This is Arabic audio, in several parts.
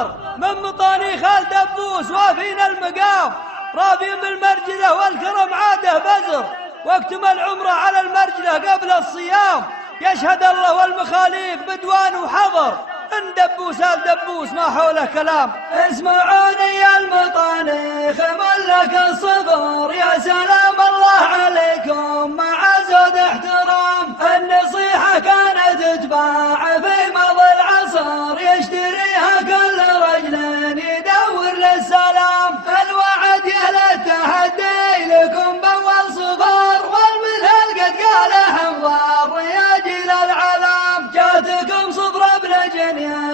سطر من مطاني خال دبوس وافينا المقام، رابي بالمرجلة والكرم عاده بزر، واكتمل عمره على المرجلة قبل الصيام، يشهد الله والمخاليق بدوان وحضر، ان دبوس آل دبوس ما حوله كلام. اسمعوني يا المطاني خمل لك الصبر، يا سلام الله عليكم مع زود احترام، النصيحة كانت تتباع في مضى العصر، يشتريها كل رجل يدور للسلام، الوعد يا للتحدي لكم بأول صفار، والمثل قد قاله حمضار يا جيل العلام، جاتكم صبر بن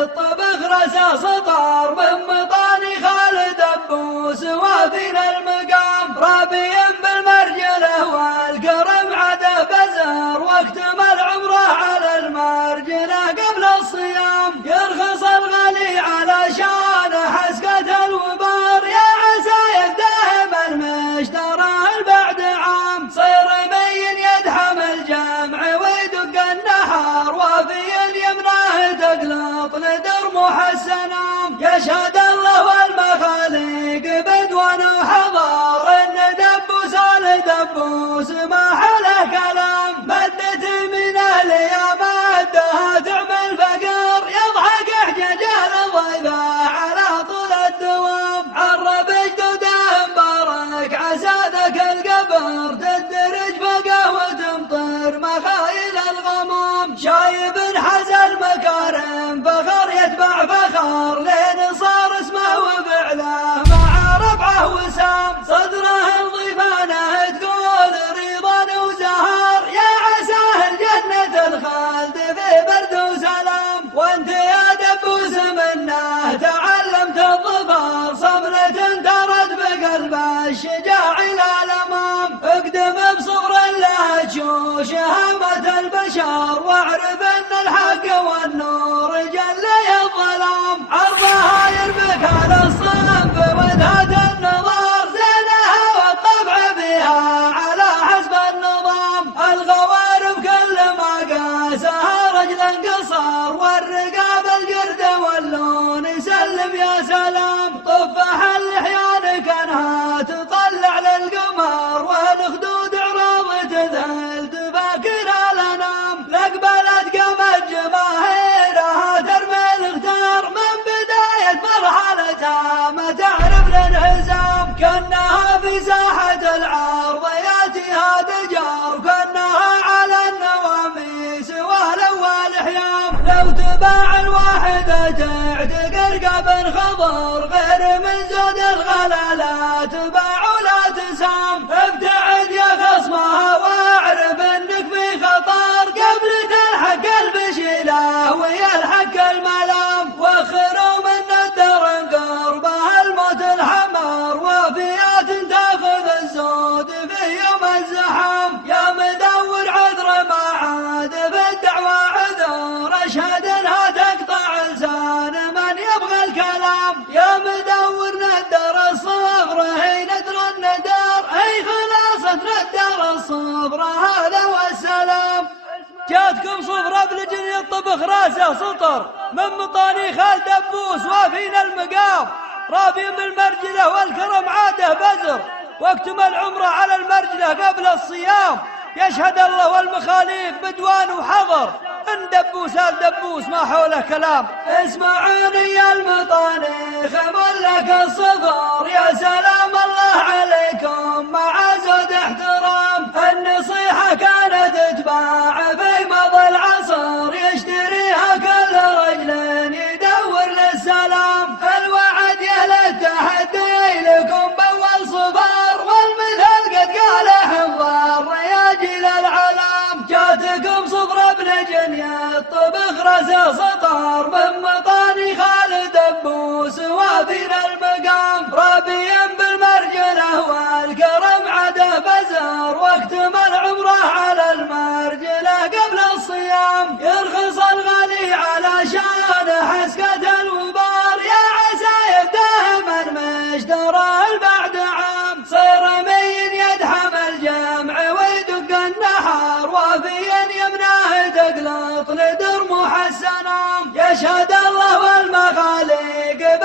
الطبخ رسا سطر من مطاني خال دبوس وافينا المقام، رابي بالمرجله والكرم عاده بزر، واكتمل عمره على المرجله قبل الصيام، يرخص الغالي علشان حسكة الوبار، يا عسى يدهم المشترى البعد عام، صير مين يدحم الجمع ويدق النحر، وافي يمناه تقلط لدر محسنام، يشهد الله والمخاليق بدوان وحضر، ان دبوس آل دبوس ما حله كلام، مدت من يا مدها تعمل فقر، يضحك احجاج الضيفة على طول الدوام، عرب جدوده مبارك عسى ذاك القبر، تدرج فقه وتمطر مخايل الغمام، شايب حز المكارم فخر يتبع فخر، لين صار اسمه وفعله مع ربعه وسام، صدره الضيفانه تقول رضا وزهر، يا عساه الجنة الخالد في برد وسلام، وانت يا دبوس منه تعلمت الظفر، صبرة ترد بقلب الشجاع الى الامام، اقدم بصبر لا تشوش هامة البشر، واعرف ان الحق والنور جل الظلام، عرضها يربك على الصنف وذات النظر، زينها والطبع بها على حسب النظام، الغوارب كل ما قاسها رجلا قصر، والرقاب الجرد واللون يسلم يا سلام، طفح اللحيان كانها تطلع للقمر، والخدود عراض تذهل تفاكر الانام، لقبلت قامت جماهيرها ترمي الاختار، من بداية مرحلتها ما تعرف الانهزام، كانها في ساحة العرض ياتيها دجار، كانها على النواميس والاول حيام، لو تباع الواحدة تعتق رقاب خضر، غير من زود الغلالات باع ولا تسام، ابتعد يا خصمها واعرف انك في خطر، قبل تلحق البشيله ويلحق الملام، وخروا من الدر قربها الموت الحمر، وفيات تاخذ الزود في يوم الزحام، يا مدور عذر ما عاد في الدعوى عذر، اشهد انها تقطع لسان من يبغى الكلام، يا مدور ندر الصبر هي ندر الندر، اي خلاصة ندر الصبر هذا والسلام. جاتكم صفرة بلجن يطبخ راسه سطر من مطاني خال دبوس وافينا المقام، رابي بالمرجلة والكرم عاده بزر، واكتمل عمره على المرجلة قبل الصيام، يشهد الله والمخاليق بدوان وحضر، ان دبوس آل دبوس ما حوله كلام. اسمعوني يا المطاني خمل لك الصفر، يا سلام الله عليكم مع زود احترام، النصيحة كانت تتباع في مضى العصر، يشتريها كل رجل يدور للسلام، الوعد يا للتحدي لكم بأول صفار، والمثل قد قاله حمضار يا جيل العلام، جاتكم صفر بن الطبخ رسا سطر من مطاني خال دبوس وافينا المقام، رابي بالمرجله والكرم عاده بزر، واكتمل عمره على المرجله قبل الصيام، يرخص الغالي علشان حسكة الوبار، يا عسى يدهم المشترى البعد عام، صير مين يدحم الجمع ويدق النحر، وافيا يمناه تقلط لدر محسنام، يشهد الله والمخاليق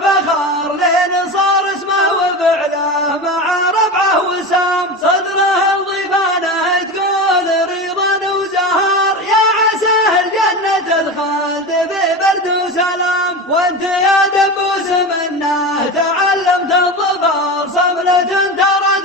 فخر لين صار اسمه وفعله مع ربعه وسام. صدره الضيفانه تقول رضا وزهر يا عساه الجنة الخالد في برد وسلام. وانت يا دبوس منه تعلمت الظفر صملة ترد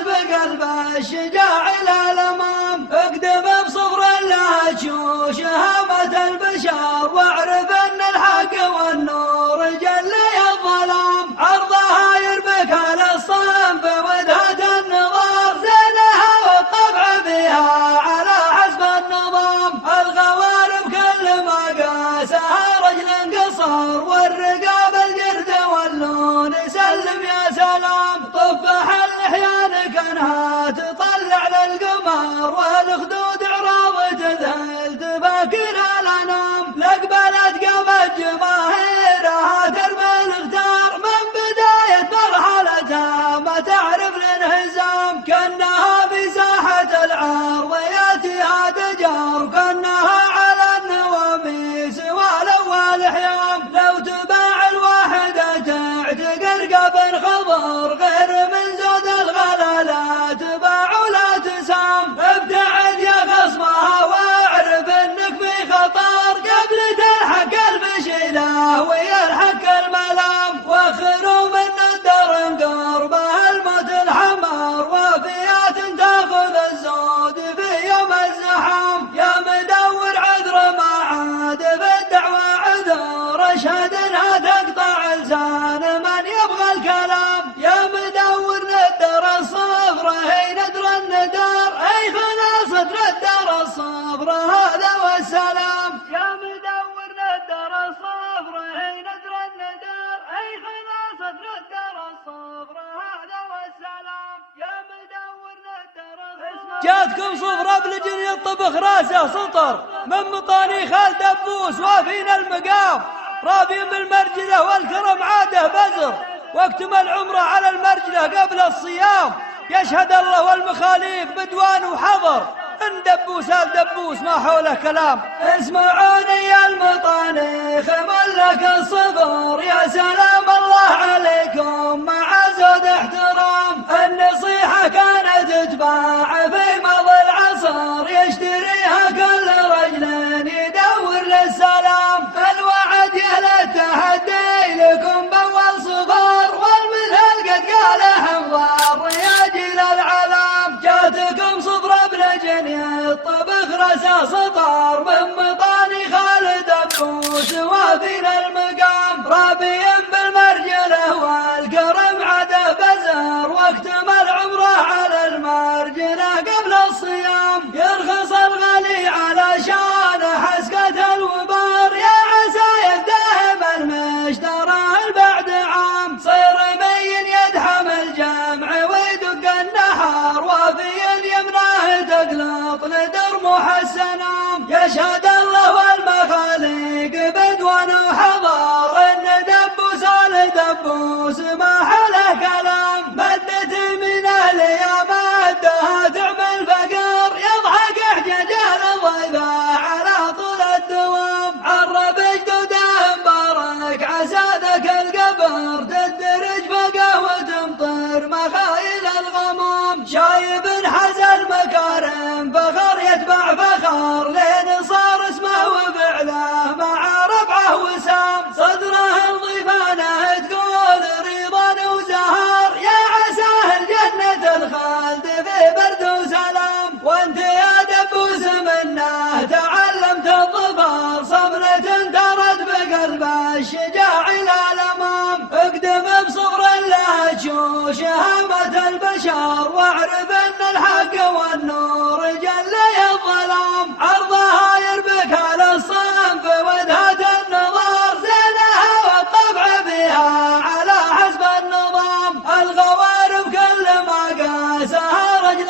بقلب الشجاع الى الامام. اقدم بصبر لا تشوش هامة البشر واعرف ان الحق والنور جلي الظلام. عرضها يربك على الصنف ودهة النظار زينها والطبع فيها على حسب النظام. الغوارب كل ما قاسها رجل قصر والرقاب الجرد واللون سلم يا سلام. طفح اللحيان كانها تطلع للقمر والخدود عراض تذهل تفاكر الانام. لقبلت قامت جماهيرها ترمي الاغتار من بداية مرحلتها ما تعرف الانهزام. كانها في ساحة العرض ياتيها تجار كانها على النواميس والاول حيام. لو تباع الواحدة تعتق رقب خضر غير من زود الغلا لا تباع ولا تسام. ابتعد يا خصمها واعرف انك في خطر قبل تلحق البشيلة ويلحق الملام. واخروا من الدر قربها الموت الحمر وفيات تاخذ الزود في يوم الزحام. يا مدور عذر ما عاد في الدعوة عذر اشهد انها تقطع لسان من يبغى الكلام. يا مدور ندر الصفر هي ندر الندار اي خلاصة ندر الصفر هذا والسلام. يا مدور ندر الصفر هي ندر الندار اي خلاصة ندر الصفر هذا والسلام. يا مدور ندر الصفر. جاتكم صفرة بلجن يطبخ راسه سطر من مطانيخ الدبوس وافين المقام. رافي بالمرجلة والكرم عاده بزر واكتم العمرة على المرجلة قبل الصيام. يشهد الله والمخاليف بدوان وحضر ان دبوس الدبوس ما حوله كلام. اسمعوني يا المطانيخ ملك الصفر يا سلام الله عليكم مع زود احترام. النصيحة كانت تتباع في مضى العصر يشتريها كل رجل يدور للسلام. الوعد يا للتحدي لكم بأول صفر والمثل قد قاله حضار يا جيل العلام. جاتكم صفر بلجن يطبخ راسه سطر من مطاني خالد دبوس وافين المقام. رابي بالمرجله والكرم عاده بزر واكتم العمره على المرجله قبل الصيام. يرخص الغالي علشان حسكة الوبار يا عسى يدهم المشترى البعد عام. صير مين يدحم الجمع ويدق النهار وافي يمناه تقلط لدر محسنام. يشهد الله والمخاليق بدوان وحضار ان دبوس الدبوس ما حله كلام. مدت من الايام مدها تعمل فقر يضحك احجاج الضيفه على طول الدوام. عرب جدوده مبارك عسى ذاك القبر تدرج فقه وتمطر مخايل الغمام. شايب حز المكارم فخر يتبع فخر لين صار اسمه وفعله مع ربعه وسام. صدره الضيفانه تقول رضا وزهر يا عساه الجنة الخالد في برد وسلام. وانت يا دبوس منه تعلمت الظفر صملة ترد بقلب الشجاع الى الامام. اقدم بصبر لا تشوش هامة البشر واعرف ان الحق والنور جلي الظلام. عرضها يربك على الصنف ودهة النظار زينها والطبع فيها على حسب النظام. الغوارب كل ما قاسها رجل